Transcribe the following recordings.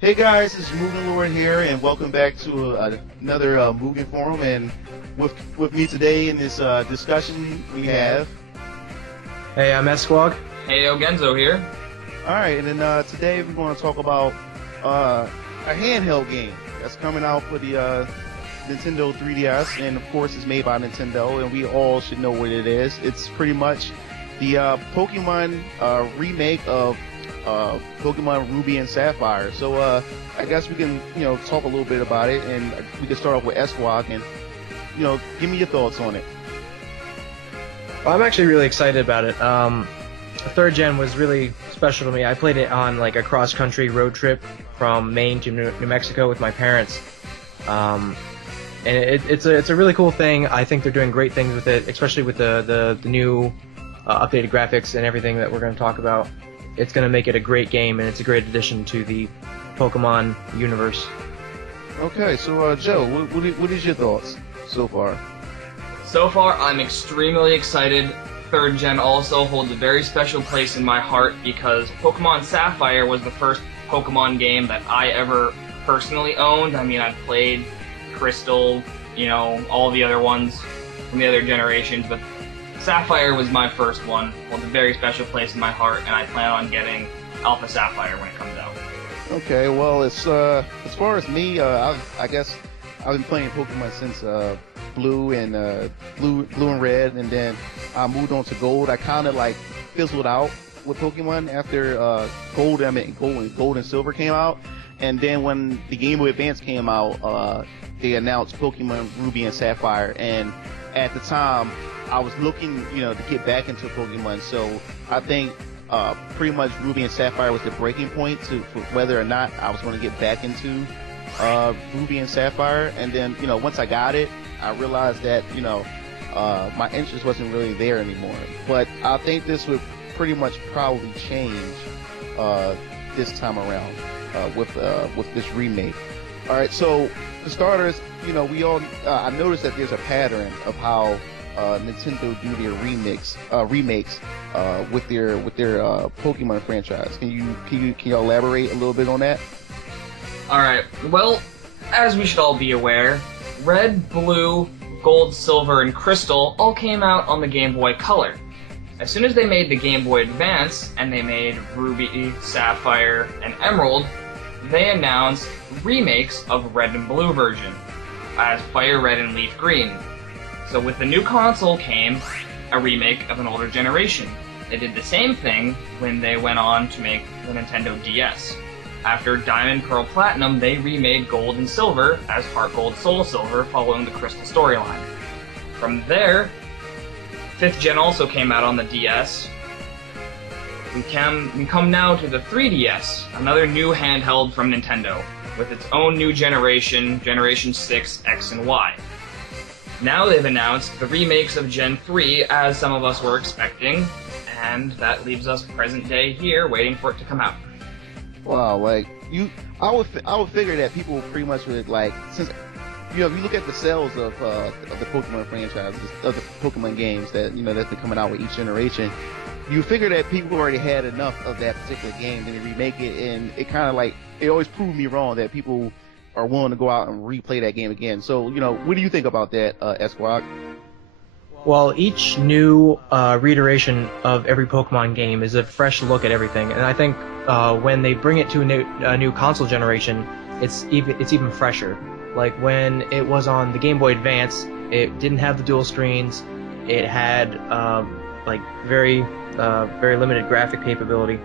Hey guys, it's MugenLord here, and welcome back to another Mugen Forum. And with me today in this discussion, we have. Hey, I'm S-Squawk. Hey, Genzo here. All right, and then today we're going to talk about a handheld game that's coming out for the Nintendo 3DS, and of course, it's made by Nintendo, and we all should know what it is. It's pretty much the Pokemon remake of Pokemon Ruby and Sapphire. So I guess we can, talk a little bit about it, and we can start off with S-Walk, and, give me your thoughts on it. Well, I'm actually really excited about it. Third gen was really special to me. I played it on like a cross-country road trip from Maine to New Mexico with my parents. And it's a really cool thing. I think they're doing great things with it, especially with the new updated graphics and everything that we're going to talk about. It's going to make it a great game, and it's a great addition to the Pokemon universe. Okay, so Joe, what is your thoughts so far? So far, I'm extremely excited. Third gen also holds a very special place in my heart because Pokemon Sapphire was the first Pokemon game that I ever personally owned. I mean, I've played Crystal, all the other ones from the other generations, but Sapphire was my first one. Holds a very special place in my heart, and I plan on getting Alpha Sapphire when it comes out. Okay, well, it's as far as me, I guess I've been playing Pokemon since Blue and Red, and then I moved on to Gold. I kind of like fizzled out with Pokemon after Gold and Silver came out, and then when the Game Boy Advance came out, they announced Pokemon Ruby and Sapphire, and at the time I was looking, to get back into Pokemon. So I think pretty much Ruby and Sapphire was the breaking point for whether or not I was going to get back into Ruby and Sapphire. And then, once I got it, I realized that, my interest wasn't really there anymore. But I think this would pretty much probably change this time around with this remake. All right, so for starters, we all I noticed that there's a pattern of how Nintendo do their remakes with their Pokemon franchise. Can you elaborate a little bit on that? Alright, well, as we should all be aware, Red, Blue, Gold, Silver, and Crystal all came out on the Game Boy Color. As soon as they made the Game Boy Advance, and they made Ruby, Sapphire, and Emerald, they announced remakes of Red and Blue version, as Fire Red and Leaf Green. So with the new console came a remake of an older generation. They did the same thing when they went on to make the Nintendo DS. After Diamond, Pearl, Platinum, they remade Gold and Silver as Heart Gold, Soul Silver, following the Crystal storyline. From there, 5th gen also came out on the DS. We come now to the 3DS, another new handheld from Nintendo, with its own new generation, Generation 6, X and Y. Now they've announced the remakes of Gen 3, as some of us were expecting, and that leaves us present day here, waiting for it to come out. Wow, I would figure that people pretty much would since if you look at the sales of the Pokemon franchises, of the Pokemon games that that's been coming out with each generation, you figure that people already had enough of that particular game and they remake it, and it kind of it always proved me wrong that people are willing to go out and replay that game again. So, what do you think about that, S-Squawk? Well, each new reiteration of every Pokemon game is a fresh look at everything, and I think when they bring it to a new console generation, it's even fresher. Like when it was on the Game Boy Advance, it didn't have the dual screens. It had very limited graphic capability,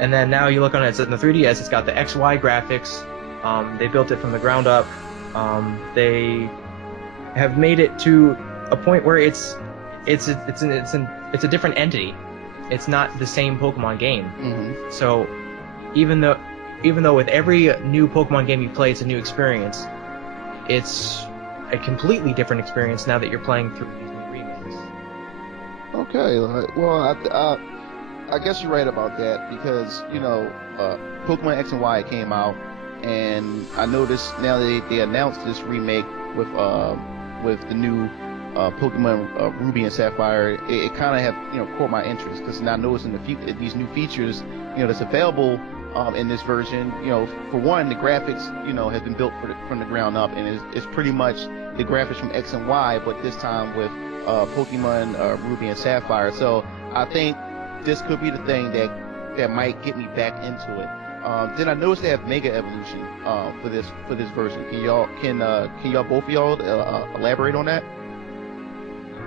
and then now you look on it, it's in the 3DS. It's got the XY graphics. They built it from the ground up. They have made it to a point where it's a different entity. It's not the same Pokemon game. Mm-hmm. So even though with every new Pokemon game you play, it's a new experience. It's a completely different experience now that you're playing through these new remakes. Okay, well, I guess you're right about that because Pokemon X and Y came out. And I noticed now that they announced this remake with the new Pokemon Ruby and Sapphire, it kind of have caught my interest because now I noticed in these new features that's available in this version. For one, the graphics, has been built from the ground up, and it's pretty much the graphics from X and Y, but this time with Pokemon Ruby and Sapphire. So I think this could be the thing that might get me back into it. Then I noticed they have Mega Evolution for this version. Can y'all both of y'all elaborate on that?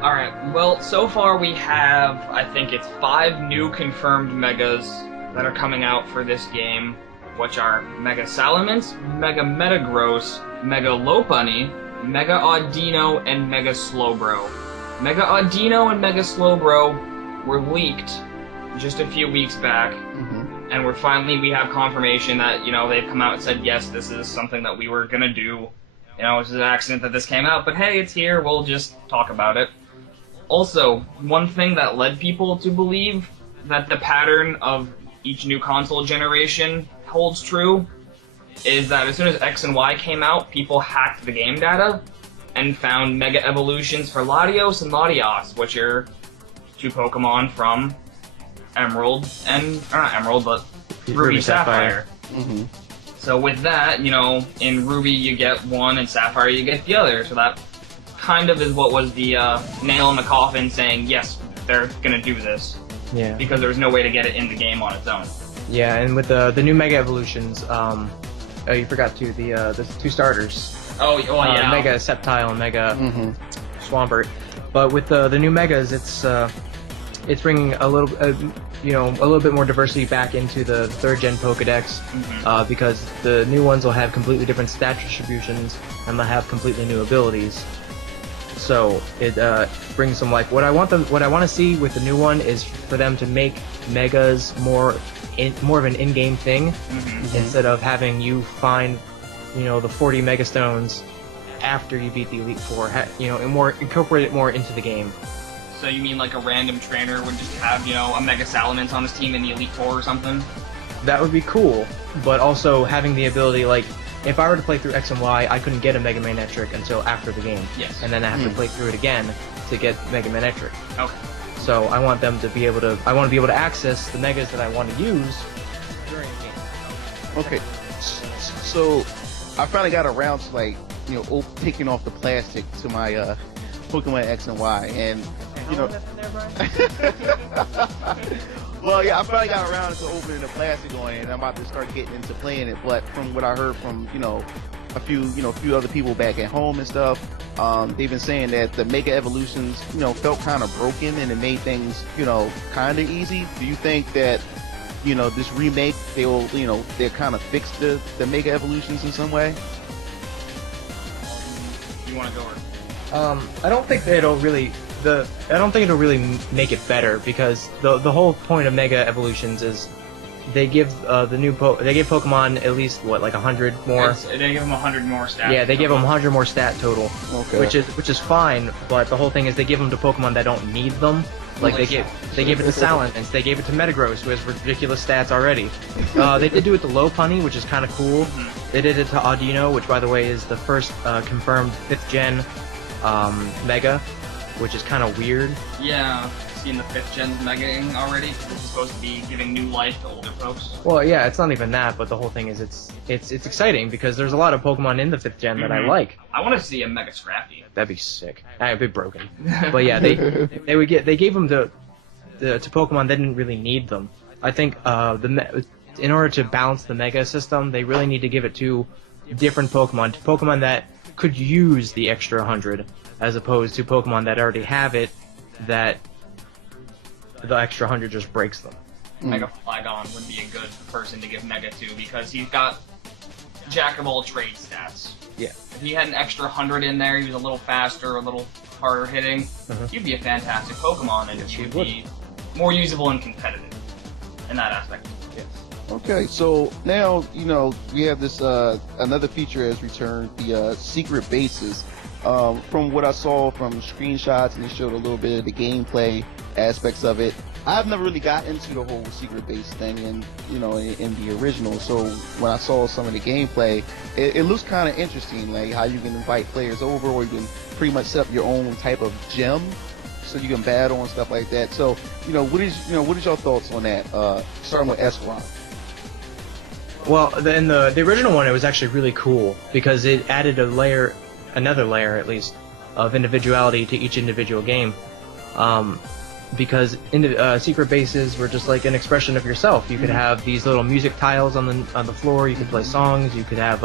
Alright, well, so far we have, I think it's 5 new confirmed Megas that are coming out for this game, which are Mega Salamence, Mega Metagross, Mega Lopunny, Mega Audino, and Mega Slowbro. Mega Audino and Mega Slowbro were leaked just a few weeks back, and we have confirmation that, they've come out and said, yes, this is something that we were gonna do. It's an accident that this came out, but hey, it's here, we'll just talk about it. Also, one thing that led people to believe that the pattern of each new console generation holds true is that as soon as X and Y came out, people hacked the game data and found Mega Evolutions for Latios and Latias, which are 2 Pokemon from Emerald and, or not Emerald, but Ruby Sapphire. So with that, in Ruby you get one, and Sapphire you get the other, so that kind of is what was the nail in the coffin saying, yes, they're gonna do this. Yeah. Because there was no way to get it in the game on its own. Yeah, and with the new Mega Evolutions, you forgot the 2 starters. Oh, well, yeah. Mega Sceptile and Mega Swampert. But with the new Megas, it's bringing a little bit more diversity back into the 3rd gen Pokedex, because the new ones will have completely different stat distributions and they'll have completely new abilities. So it brings some what I want to see with the new one is for them to make Megas more of an in-game thing, instead of having you find the 40 Mega Stones after you beat the Elite Four. And incorporate it more into the game. So you mean like a random trainer would just have a Mega Salamence on his team in the Elite Four or something? That would be cool, but also having the ability, if I were to play through X and Y, I couldn't get a Mega Manectric until after the game. Yes. And then I have to play through it again to get Mega Manectric. Okay. So I want them to be able to. I want to be able to access the Megas that I want to use during the game. Okay. So I finally got around to taking off the plastic to my Pokemon X and Y, and well, yeah, I finally got around to opening the plastic on it, and I'm about to start getting into playing it. But from what I heard from a few other people back at home and stuff, they've been saying that the Mega Evolutions felt kind of broken, and it made things kind of easy. Do you think that this remake they'll kind of fix the Mega Evolutions in some way? You want to go? I don't think it'll really make it better, because the whole point of Mega Evolutions is they give they give Pokemon at least 100 more. They give them 100 more stats. Yeah, they give them 100 more stat total, okay. which is fine. But the whole thing is they give them to Pokemon that don't need them. They gave it to Salamence, they gave it to Metagross, who has ridiculous stats already. They did do it to Lopunny, which is kind of cool. They did it to Audino, which by the way is the first confirmed 5th gen Mega, which is kind of weird. Yeah, seeing the 5th gen Megaing already. It's supposed to be giving new life to older folks. Well, yeah, it's not even that, but the whole thing is it's exciting because there's a lot of Pokemon in the 5th gen that I like. I want to see a Mega Scrafty. That'd be sick. I'd be broken. But yeah, they gave them to Pokemon that didn't really need them. I think in order to balance the Mega system, they really need to give it to different Pokemon that could use the extra 100, as opposed to Pokemon that already have it, that the extra 100 just breaks them. Mega Flygon would be a good person to give Mega to, because he's got jack of all trades stats. Yeah. If he had an extra 100 in there, he was a little faster, a little harder hitting, he'd be a fantastic Pokemon, and he'd be more usable and competitive in that aspect. Yes. Okay, so now, we have this, another feature has returned, the secret bases. From what I saw from screenshots, and it showed a little bit of the gameplay aspects of it. I've never really got into the whole secret base thing in the original, so when I saw some of the gameplay, it looks kind of interesting, like how you can invite players over, or you can pretty much set up your own type of gym, so you can battle and stuff like that. So, what is your thoughts on that? Starting with Esquire. Well, in the original one, it was actually really cool because it added another layer at least, of individuality to each individual game. Because secret bases were just like an expression of yourself. You could have these little music tiles on the floor. You could play songs. You could have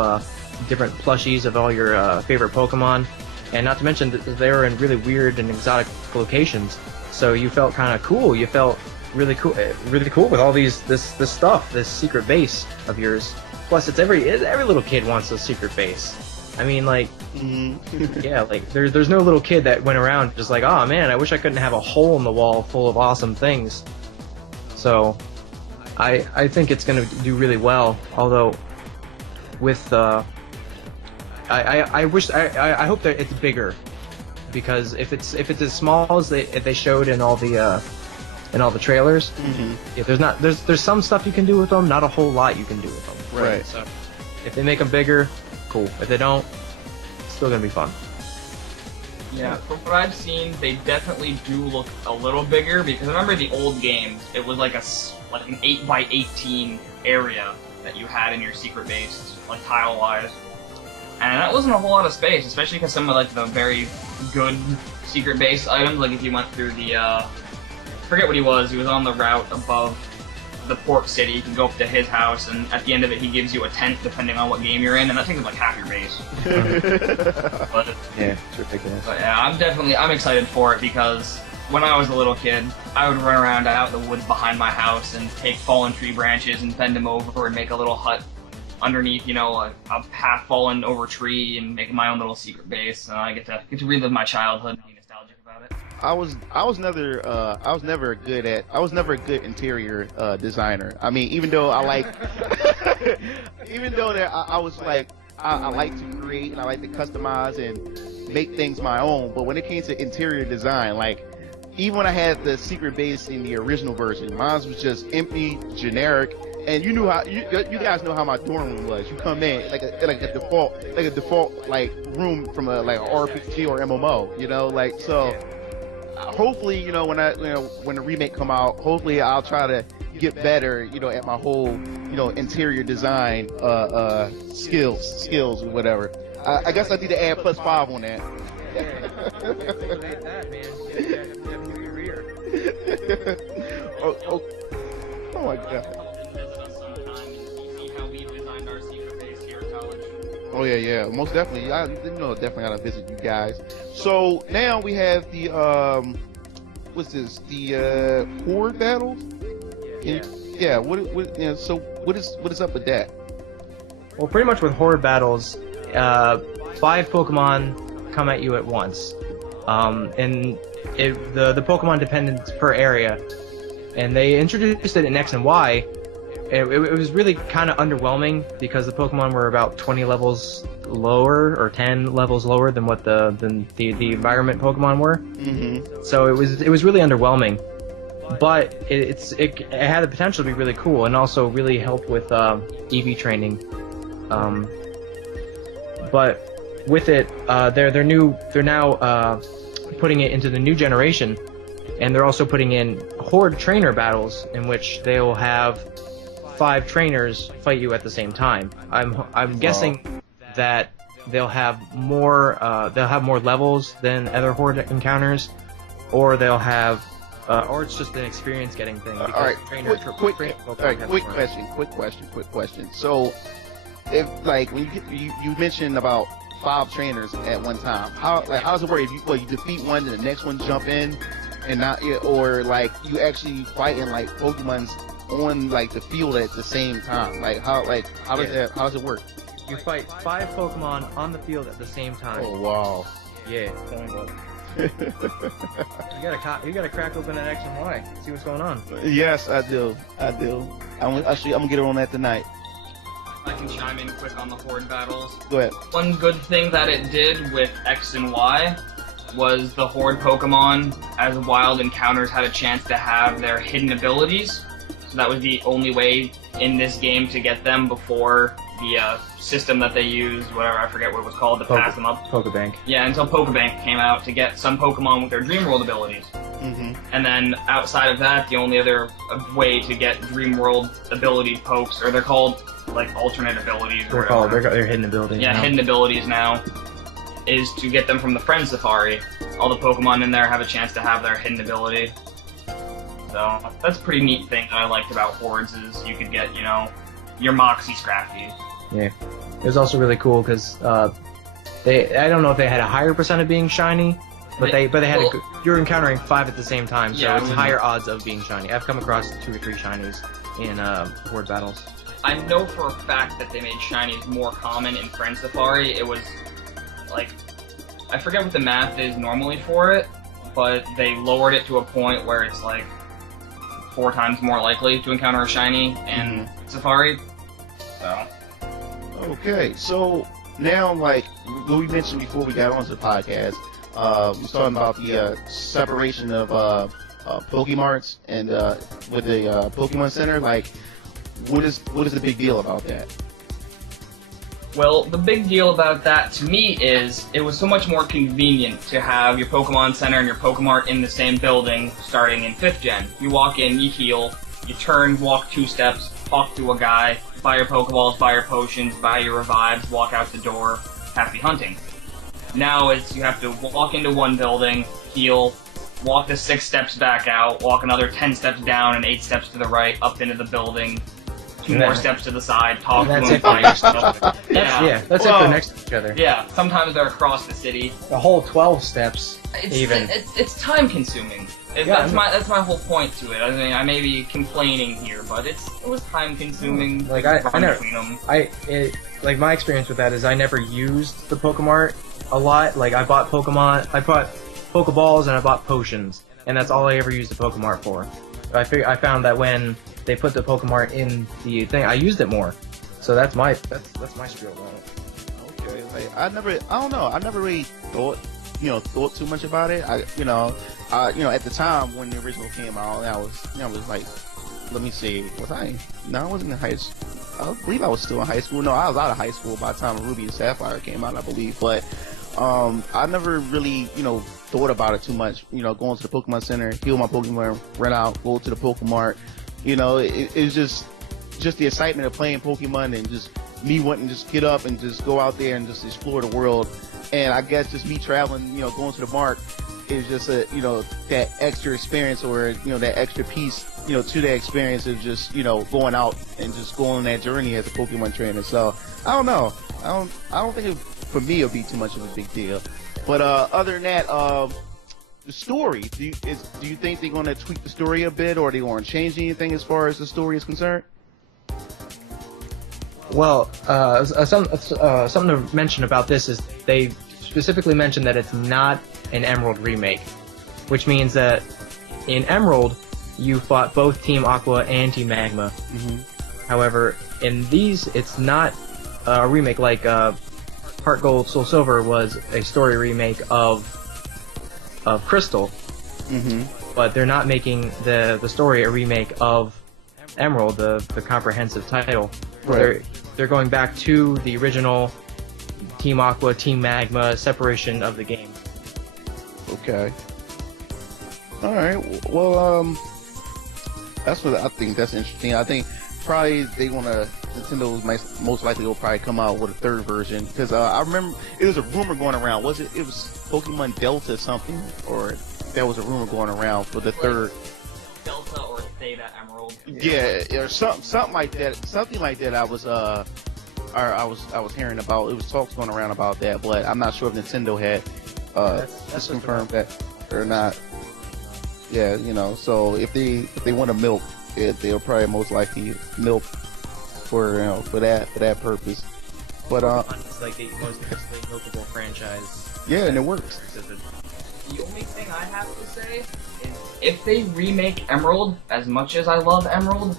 different plushies of all your favorite Pokemon, and not to mention that they were in really weird and exotic locations. So you felt kind of cool. You felt really cool with all this stuff, this secret base of yours. Plus, it's every little kid wants a secret base. I mean, like, yeah, like there's no little kid that went around just like, oh man, I wish I couldn't have a hole in the wall full of awesome things. So, I think it's gonna do really well. Although, with I hope that it's bigger, because if it's as small as they showed in all the trailers, yeah, there's some stuff you can do with them, not a whole lot you can do with them. Right. So, if they make them bigger, cool. If they don't, it's still gonna be fun. Yeah, from what I've seen, they definitely do look a little bigger, because I remember the old games, it was like an 8x18 area that you had in your secret base, like tile-wise. And that wasn't a whole lot of space, especially because some of like the very good secret base items, like if you went through the, forget what he was on the route above the port city. You can go up to his house, and at the end of it, he gives you a tent depending on what game you're in, and that takes up like half your base. But, yeah, it's ridiculous. But yeah, I'm excited for it, because when I was a little kid, I would run around out in the woods behind my house and take fallen tree branches and bend them over and make a little hut underneath, you know, a half-fallen over tree, and make my own little secret base. And I get to relive my childhood and be nostalgic about it. I was never a good interior designer. I mean, even though I like, I was like, I like to create and I like to customize and make things my own. But when it came to interior design, like, even when I had the secret base in the original version, mine was just empty, generic. And you guys know how my dorm room was. You come in like a default like room from a RPG or MMO, you know, like so. Hopefully, you know, when the remake come out, hopefully I'll try to get better, you know, at my whole, you know, interior design skills or whatever. I guess I need to add +5 on that. Oh my god. Oh yeah, most definitely. Definitely gotta visit you guys. So now we have the what's this? The horde battles. Yeah. Yeah. So what is up with that? Well, pretty much with horde battles, 5 Pokemon come at you at once, and the Pokemon dependence per area, and they introduced it in X and Y. It was really kind of underwhelming because the Pokemon were about 20 levels lower or 10 levels lower than what the environment Pokemon were. Mm-hmm. So it was really underwhelming, but it had the potential to be really cool and also really help with EV training. But with it, they're now putting it into the new generation, and they're also putting in horde trainer battles in which they will have 5 trainers fight you at the same time. I'm guessing that they'll have more levels than other horde encounters, or they'll have or it's just an experience getting thing. All right, quick question. So, if like when you mentioned about 5 trainers at one time, how does it work? If you defeat one and the next one jump in, and not, or like you actually fighting like Pokemon's on like the field at the same time? Like how does it work? You fight 5 Pokemon on the field at the same time. Oh wow. Yeah. You gotta crack open that X and Y. See what's going on. Yes, I do. I'm gonna get on that tonight. I can chime in quick on the horde battles. Go ahead. One good thing that it did with X and Y was the horde Pokemon as wild encounters had a chance to have their hidden abilities. So that was the only way in this game to get them before the system that they used, whatever, I forget what it was called, to pass them up. Pokebank. Yeah, until Pokebank came out to get some Pokemon with their Dream World abilities. Mm-hmm. And then outside of that, the only other way to get Dream World ability pokes, or they're called like alternate abilities. They're hidden abilities. Yeah, now. hidden abilities now, is to get them from the Friend Safari. All the Pokemon in there have a chance to have their hidden ability. So that's a pretty neat thing that I liked about Hordes is you could get, you know, your Moxie Scrafties. Yeah, it was also really cool because I don't know if they had a higher percent of being shiny, but they had you're encountering 5 at the same time, so it's higher odds of being shiny. I've come across 2 or 3 shinies in Horde battles. I know for a fact that they made shinies more common in Friend Safari. It was like, I forget what the math is normally for it, but they lowered it to a point where it's like 4 times more likely to encounter a shiny in Safari. So. Okay, so now, like we mentioned before we got onto the podcast, we was talking about the separation of Pokemarts and with the Pokemon Center. Like, what is the big deal about that? Well, the big deal about that to me is it was so much more convenient to have your Pokemon Center and your Pokemart in the same building starting in 5th Gen. You walk in, you heal, you turn, walk 2 steps, talk to a guy, buy your Pokeballs, buy your potions, buy your revives, walk out the door, happy hunting. Now it's you have to walk into one building, heal, walk the 6 steps back out, walk another 10 steps down and 8 steps to the right, up into the building, 2 more steps to the side, talk to them by yourself. That's if they're next to each other. Yeah, sometimes they're across the city. The whole 12 steps, It's time consuming. That's my whole point to it. I mean, I may be complaining here, but it was time consuming. Like my experience with that is I never used the Pokemart a lot. Like I bought Pokeballs and I bought potions, and that's all I ever used the Pokemart for. I found that when they put the Pokemart in the thing, I used it more. So that's my spiel on it. Okay, like I don't know. I never really thought too much about it. At the time when the original came out, I was like, let me see, I wasn't in high school. I believe I was still in high school. No, I was out of high school by the time Ruby and Sapphire came out, I believe. But I never really, thought about it too much. Going to the Pokemon Center, heal my Pokemon, run out, go to the Pokemart. It's just the excitement of playing Pokemon and just me wanting to just get up and just go out there and just explore the world. And I guess just me traveling, going to the mark is just that extra experience or, that extra piece, to that experience of just, going out and just going on that journey as a Pokemon trainer. So I don't know. I don't think for me it'll be too much of a big deal. But other than that, the story, do you think they're going to tweak the story a bit, or are they going to change anything as far as the story is concerned? Well, something to mention about this is they specifically mentioned that it's not an Emerald remake, which means that in Emerald you fought both Team Aqua and Team Magma. Mm-hmm. However, in these it's not a remake like Heart Gold Soul Silver was a story remake of Crystal. Mm-hmm. But they're not making the story a remake of Emerald, the comprehensive title. Right. They're going back to the original Team Aqua, Team Magma separation of the game. Okay. All right. Well, that's what I think. That's interesting. I think probably Nintendo most likely will probably come out with a 3rd version, because I remember it was a rumor going around. It was Pokemon Delta something, or there was a rumor going around for the 3rd. Delta or Theta Emerald. Yeah, or something like that. Something like that. I was hearing about. It was talks going around about that, but I'm not sure if Nintendo had that's confirmed that or not. Yeah, So if they want to milk it, they'll probably most likely milk for that purpose. But it's like the most easily milkable franchise. Yeah, and it works. The only thing I have to say is, if they remake Emerald as much as I love Emerald,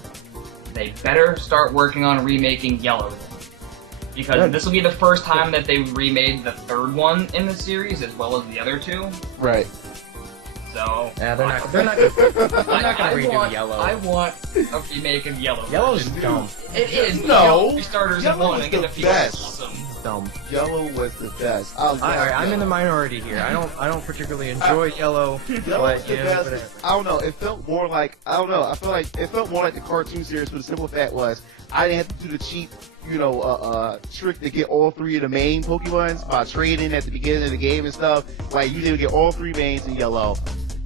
they better start working on remaking Yellow. Because this will be the first time that they've remade the 3rd one in the series as well as the other 2. Right. So Yeah, they're not. They're not gonna redo want, Yellow. I want a remake of Yellow. Yellow's version. dumb. It is. No. Yellow starters Yellow in one is and get the the features best. awesome. Dumb. Yellow was the best. Alright, I'm in the minority here. I don't particularly enjoy Yellow, Yellow's but the yeah, best. whatever. I don't know. It felt more like I don't know. I feel like it felt more like the cartoon series. But the simple fact was, I didn't have to do the cheap, trick to get all three of the main Pokemons by trading at the beginning of the game and stuff. Like you did get all three mains in Yellow,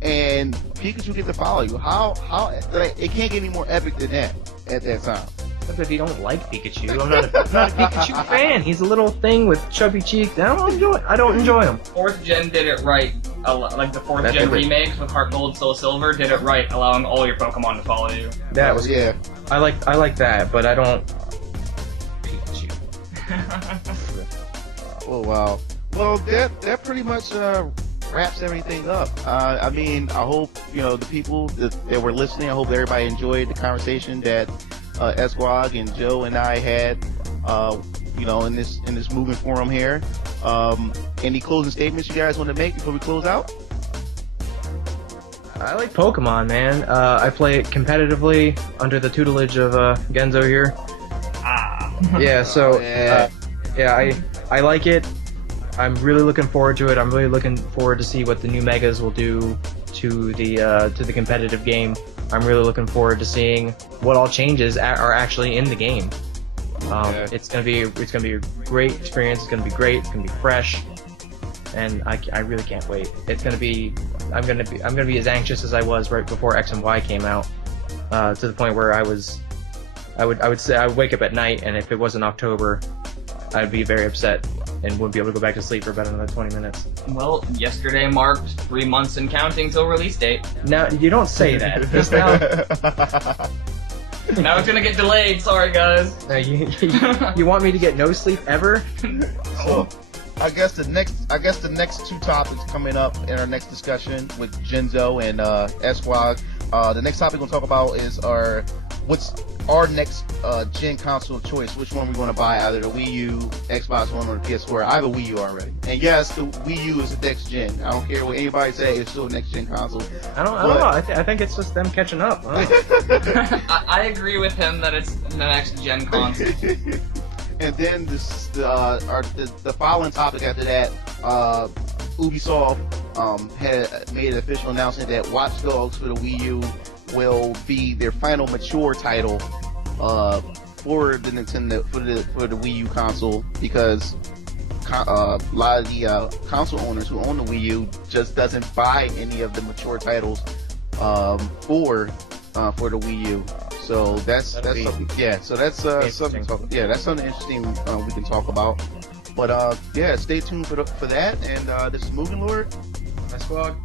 and Pikachu get to follow you. How like, it can't get any more epic than that at that time. Except if you don't like Pikachu, I'm not a Pikachu fan. He's a little thing with chubby cheeks. I don't enjoy him. 4th gen did it right. Like the 4th gen remakes with Heart Gold, Soul Silver did it right, allowing all your Pokemon to follow you. That was yeah. I like that, but I don't. Pikachu. Oh wow. Well, that pretty much wraps everything up. I mean, I hope the people that were listening. I hope everybody enjoyed the conversation that Esquag and Joe and I had. In this movement forum here. Any closing statements you guys want to make before we close out? I like Pokemon, man. I play it competitively under the tutelage of Genzo here. Yeah, so I like it. I'm really looking forward to it. I'm really looking forward to see what the new Megas will do to the competitive game. I'm really looking forward to seeing what all changes are actually in the game. It's gonna be a great experience. It's gonna be great. It's gonna be fresh, and I really can't wait. I'm gonna be as anxious as I was right before X and Y came out, to the point where I would say I would wake up at night, and if it wasn't October, I'd be very upset and wouldn't be able to go back to sleep for about another 20 minutes. Well, yesterday marked 3 months and counting till release date. Now you don't say that. Just now. Now it's gonna get delayed. Sorry, guys. You want me to get no sleep ever? So, I guess the next two topics coming up in our next discussion with Genzo and Esquag. The next topic we'll talk about is what's our next gen console choice. Which one we're going to buy, either the Wii U, Xbox One, or the PS4. I have a Wii U already, and yes, the Wii U is the next gen. I don't care what anybody say; it's still a next gen console. I don't know. I think it's just them catching up. I agree with him that it's the next gen console. And then the following topic after that, Ubisoft had made an official announcement that Watch Dogs for the Wii U will be their final mature title for the Nintendo for the Wii U console, because a lot of the console owners who own the Wii U just doesn't buy any of the mature titles for the Wii U. So that's something. Yeah, so that's something. That's something interesting we can talk about. But stay tuned for that. And this is MugenLord. My squad.